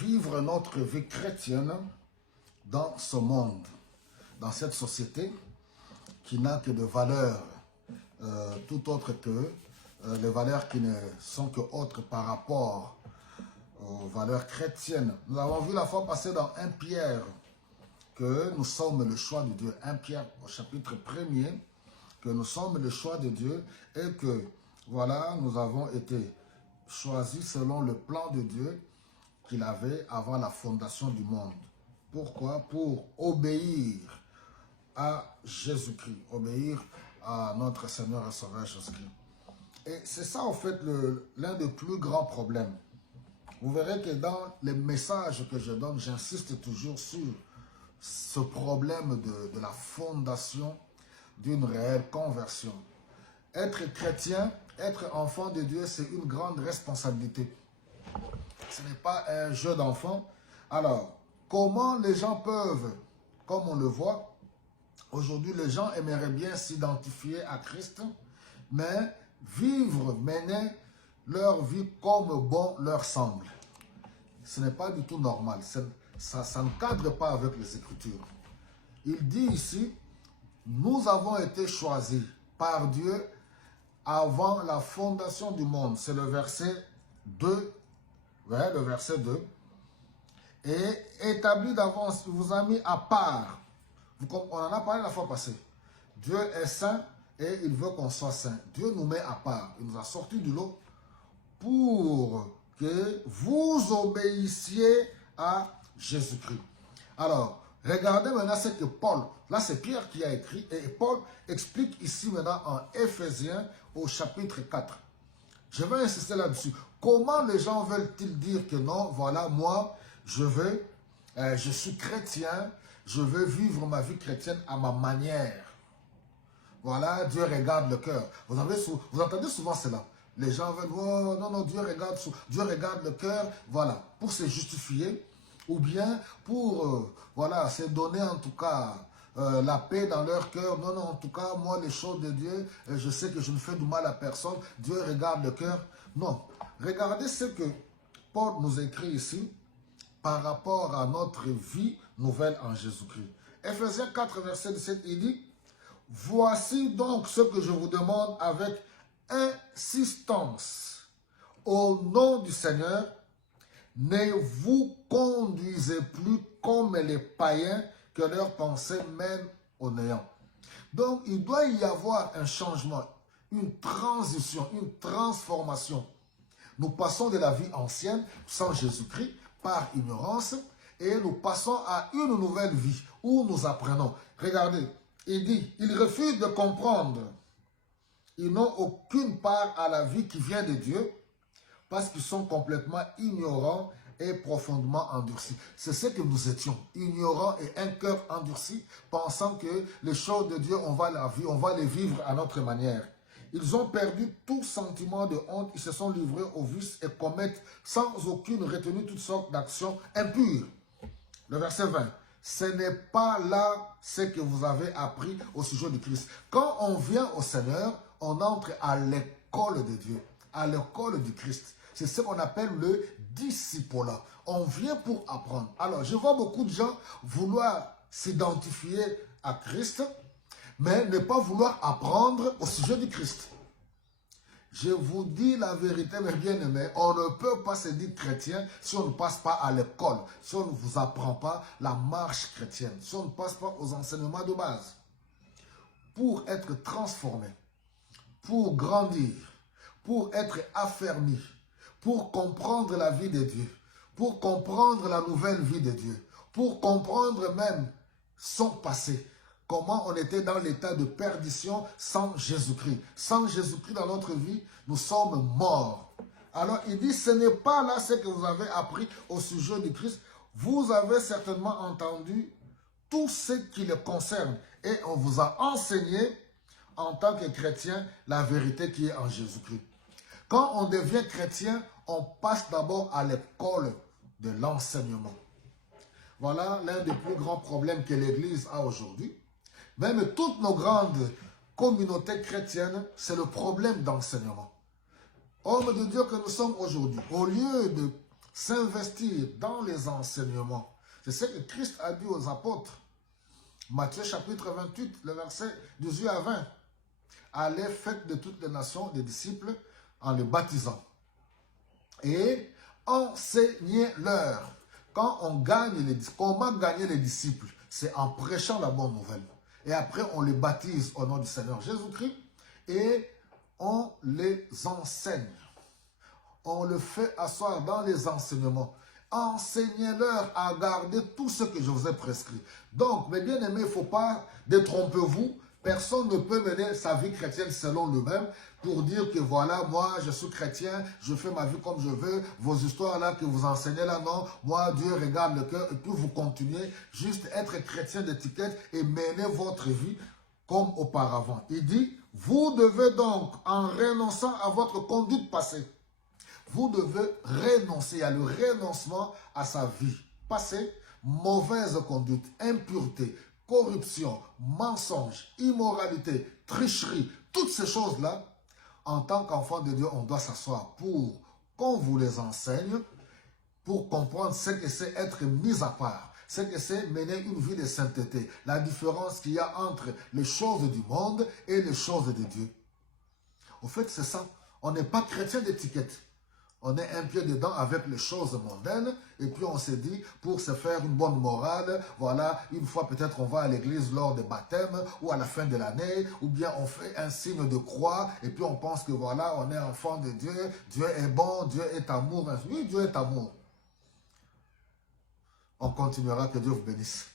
vivre notre vie chrétienne dans ce monde, dans cette société qui n'a que de valeurs tout autres que les valeurs qui ne sont que autres par rapport aux valeurs chrétiennes. Nous avons vu la fois passée dans 1 Pierre que nous sommes le choix de Dieu. 1 Pierre au chapitre 1er, que nous sommes le choix de Dieu et que voilà, nous avons été choisis selon le plan de Dieu qu'il avait avant la fondation du monde. Pourquoi? Pour obéir à Jésus-Christ, obéir à notre Seigneur et Sauveur Jésus-Christ. Et c'est ça en fait l'un des plus grands problèmes. Vous verrez que dans les messages que je donne, j'insiste toujours sur ce problème de la fondation d'une réelle conversion. Être chrétien, être enfant de Dieu, c'est une grande responsabilité. Ce n'est pas un jeu d'enfant. Alors, comment les gens peuvent, comme on le voit, aujourd'hui les gens aimeraient bien s'identifier à Christ, mais vivre, mener leur vie comme bon leur semble. Ce n'est pas du tout normal. Ça ne cadre pas avec les Écritures. Il dit ici, nous avons été choisis par Dieu avant la fondation du monde. C'est le verset 2. Ouais, le verset 2. Et établi d'avance, il vous a mis à part. On en a parlé la fois passée. Dieu est saint et il veut qu'on soit saint. Dieu nous met à part. Il nous a sortis du lot pour que vous obéissiez à Jésus-Christ. Alors, regardez maintenant ce que Paul, là c'est Pierre qui a écrit, et Paul explique ici maintenant en Éphésiens au chapitre 4. Je vais insister là-dessus. Comment les gens veulent-ils dire que non, voilà, moi, je suis chrétien, je veux vivre ma vie chrétienne à ma manière. Voilà, Dieu regarde le cœur. Vous entendez souvent cela. Les gens veulent, oh non, non, Dieu regarde le cœur, voilà, pour se justifier, ou bien pour, voilà, se donner en tout cas la paix dans leur cœur. Non, non, en tout cas, moi, les choses de Dieu, je sais que je ne fais du mal à personne, Dieu regarde le cœur. Non, regardez ce que Paul nous écrit ici par rapport à notre vie nouvelle en Jésus-Christ. Éphésiens 4, verset 17, il dit, « Voici donc ce que je vous demande avec insistance. Au nom du Seigneur, ne vous conduisez plus comme les païens que leurs pensées mènent au néant. » Donc, il doit y avoir un changement, une transition, une transformation. Nous passons de la vie ancienne, sans Jésus-Christ, par ignorance, et nous passons à une nouvelle vie où nous apprenons. Regardez, il dit, ils refusent de comprendre. Ils n'ont aucune part à la vie qui vient de Dieu parce qu'ils sont complètement ignorants et profondément endurcis. C'est ce que nous étions, ignorants et un cœur endurci, pensant que les choses de Dieu, on va les vivre à notre manière. Ils ont perdu tout sentiment de honte, ils se sont livrés aux vices et commettent sans aucune retenue toutes sortes d'actions impures. Le verset 20. Ce n'est pas là ce que vous avez appris au sujet du Christ. Quand on vient au Seigneur, on entre à l'école de Dieu, à l'école du Christ. C'est ce qu'on appelle le discipolat. On vient pour apprendre. Alors, je vois beaucoup de gens vouloir s'identifier à Christ, mais ne pas vouloir apprendre au sujet du Christ. Je vous dis la vérité, mes bien-aimés, on ne peut pas se dire chrétien si on ne passe pas à l'école, si on ne vous apprend pas la marche chrétienne, si on ne passe pas aux enseignements de base. Pour être transformé, pour grandir, pour être affermi, pour comprendre la vie de Dieu, pour comprendre la nouvelle vie de Dieu, pour comprendre même son passé. Comment on était dans l'état de perdition sans Jésus-Christ. Sans Jésus-Christ dans notre vie, nous sommes morts. Alors il dit, ce n'est pas là ce que vous avez appris au sujet du Christ. Vous avez certainement entendu tout ce qui le concerne. Et on vous a enseigné, en tant que chrétien, la vérité qui est en Jésus-Christ. Quand on devient chrétien, on passe d'abord à l'école de l'enseignement. Voilà l'un des plus grands problèmes que l'Église a aujourd'hui. Même toutes nos grandes communautés chrétiennes, c'est le problème d'enseignement. Hommes de Dieu que nous sommes aujourd'hui, au lieu de s'investir dans les enseignements. C'est ce que Christ a dit aux apôtres. Matthieu chapitre 28, le verset 18 à 20. Allez, faites de toutes les nations des disciples en les baptisant. Et enseignez-leur. Quand on gagne comment gagner les disciples? C'est en prêchant la bonne nouvelle. Et après, on les baptise au nom du Seigneur Jésus-Christ et on les enseigne. On le fait asseoir dans les enseignements. Enseignez-leur à garder tout ce que je vous ai prescrit. Donc, mes bien-aimés, il ne faut pas détrompez-vous. Personne ne peut mener sa vie chrétienne selon lui-même pour dire que voilà, moi, je suis chrétien, je fais ma vie comme je veux. Vos histoires là que vous enseignez là, non. Moi, Dieu regarde le cœur et puis vous continuez juste être chrétien d'étiquette et mener votre vie comme auparavant. Il dit, vous devez donc, en renonçant à votre conduite passée, vous devez renoncer, il y a le renoncement à sa vie passée, mauvaise conduite, impureté, corruption, mensonge, immoralité, tricherie, toutes ces choses-là, en tant qu'enfant de Dieu, on doit s'asseoir pour qu'on vous les enseigne, pour comprendre ce que c'est être mis à part, ce que c'est mener une vie de sainteté, la différence qu'il y a entre les choses du monde et les choses de Dieu. Au fait, c'est ça. On n'est pas chrétien d'étiquette. On est un pied dedans avec les choses mondaines et puis on se dit, pour se faire une bonne morale, voilà, une fois peut-être on va à l'église lors des baptêmes ou à la fin de l'année, ou bien on fait un signe de croix et puis on pense que voilà, on est enfant de Dieu, Dieu est bon, Dieu est amour. Oui, Dieu est amour. On continuera, que Dieu vous bénisse.